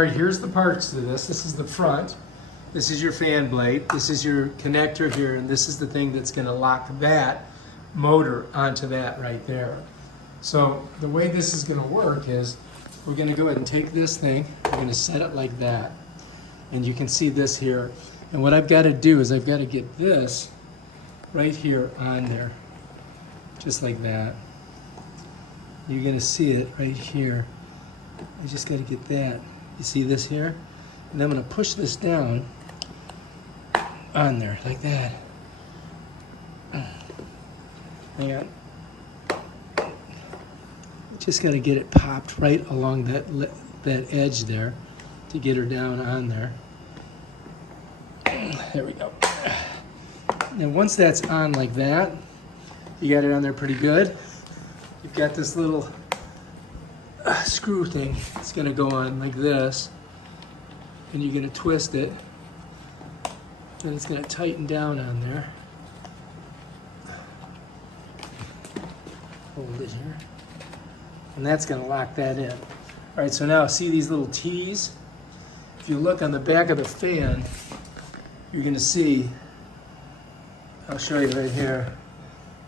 All right, here's the parts to this. This is the front. This is your fan blade. This is your connector here, and this is the thing that's going to lock that motor onto that right there. So the way this is going to work is we're going to go ahead and take this thing. We're going to set it like that. And you can see this here. And what I've got to do is I've got to get this right here on there, just like that. You're going to see it right here. I just got to get that. You see this here? And I'm going to push this down on there like that. Hang on. Just got to get it popped right along that edge there to get her down on there. There we go. Now once that's on like that, you got it on there pretty good. You've got this little screw thing. It's going to go on like this, and you're going to twist it, and it's going to tighten down on there. Hold it here, and that's going to lock that in. All right, so now see these little T's? If you look on the back of the fan, you're going to see, I'll show you right here.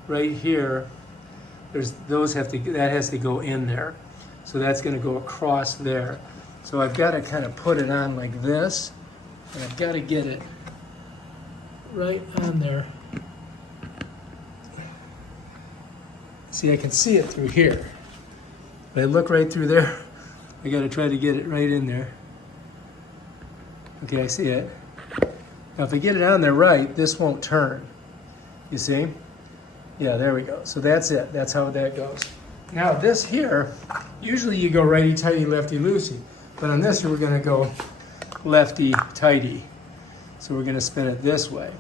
Right here, that has to go in there. So that's going to go across there. So I've got to kind of put it on like this, and I've got to get it right on there. See, I can see it through here. If I look right through there, I got to try to get it right in there. Okay, I see it. Now if I get it on there right, this won't turn. You see? Yeah, there we go. So that's it. That's how that goes. Now this here, usually you go righty-tighty, lefty-loosey. But on this, we're going to go lefty-tighty. So we're going to spin it this way.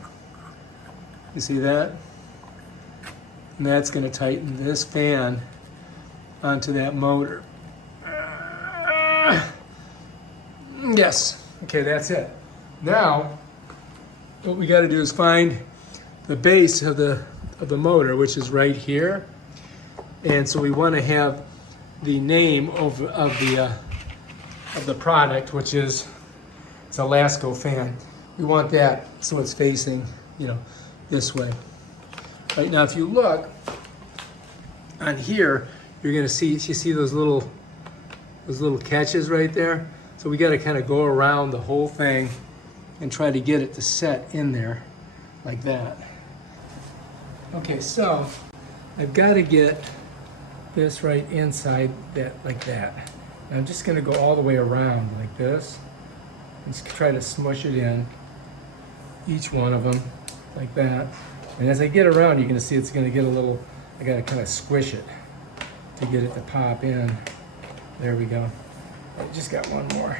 You see that? And that's going to tighten this fan onto that motor. Yes. Okay, that's it. Now, what we got to do is find the base of the motor, which is right here. And so we want to have the name of the product, which is, it's a Lasko fan. We want that so it's facing, this way. Right now, if you look on here, you're going to see, you see those little catches right there? So we got to kind of go around the whole thing and try to get it to set in there like that. Okay, so I've got to get this right inside that, like that. And I'm just going to go all the way around like this and just try to smush it in, each one of them like that. And as I get around, you're going to see it's going to get a little, I got to kind of squish it to get it to pop in. There we go. I just got one more.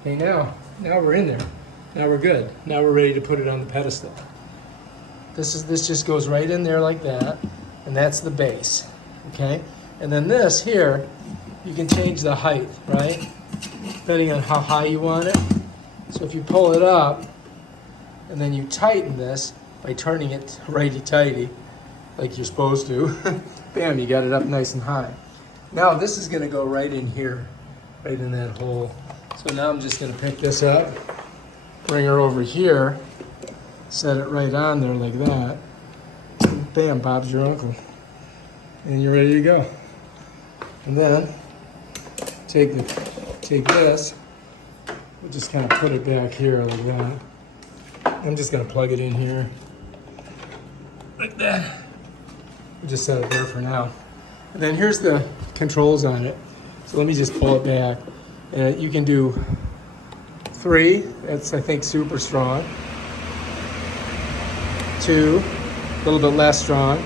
Okay, now we're in there. Now we're good. Now we're ready to put it on the pedestal. This just goes right in there like that, and that's the base, okay? And then this here, you can change the height, right? Depending on how high you want it. So if you pull it up, and then you tighten this by turning it righty-tighty, like you're supposed to, bam, you got it up nice and high. Now this is gonna go right in here, right in that hole. So now I'm just gonna pick this up, bring her over here, set it right on there like that. Bam, Bob's your uncle. And you're ready to go. And then take this, we'll just kind of put it back here like that. I'm just gonna plug it in here like that. We'll just set it there for now. And then here's the controls on it. So let me just pull it back. And you can do 3, that's I think super strong. 2, a little bit less strong.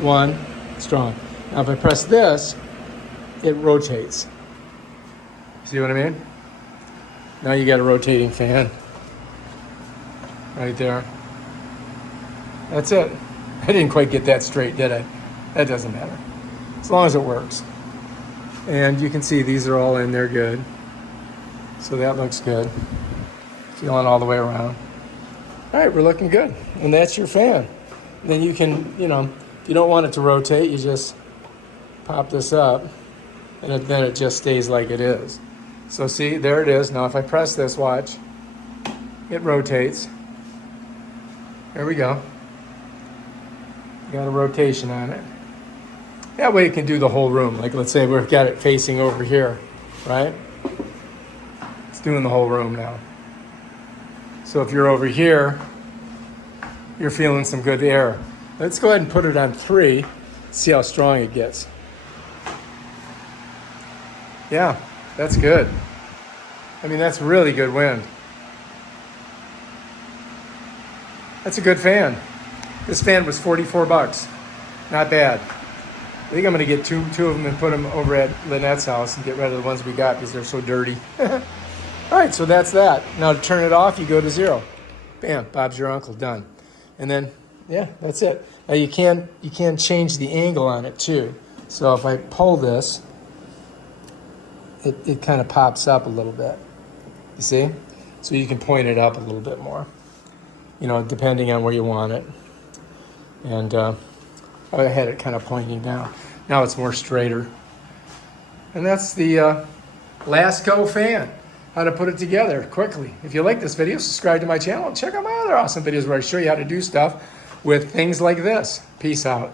1, strong. Now if I press this, it rotates. See what I mean? Now you got a rotating fan right there. That's it. I didn't quite get that straight, did I? That doesn't matter. As long as it works. And you can see these are all in there good. So that looks good. Feeling all the way around. All right, we're looking good. And that's your fan. Then you can, if you don't want it to rotate, you just pop this up, and then it just stays like it is. So see, there it is. Now if I press this, watch, it rotates. There we go. Got a rotation on it. That way it can do the whole room. Like let's say we've got it facing over here, right? It's doing the whole room now. So if you're over here, you're feeling some good air. Let's go ahead and put it on 3, see how strong it gets. Yeah, that's good. I mean, that's really good wind. That's a good fan. This fan was 44 bucks. Not bad. I think I'm going to get two of them and put them over at Lynette's house and get rid of the ones we got because they're so dirty. All right, so that's that. Now to turn it off, you go to 0. Bam, Bob's your uncle, done. And then, yeah, that's it. Now you can change the angle on it too. So if I pull this, it kind of pops up a little bit. You see? So you can point it up a little bit more, you know, depending on where you want it. And I had it kind of pointing down. Now it's more straighter. And that's the Lasko fan. How to put it together quickly. If you like this video, subscribe to my channel and check out my other awesome videos where I show you how to do stuff with things like this. Peace out.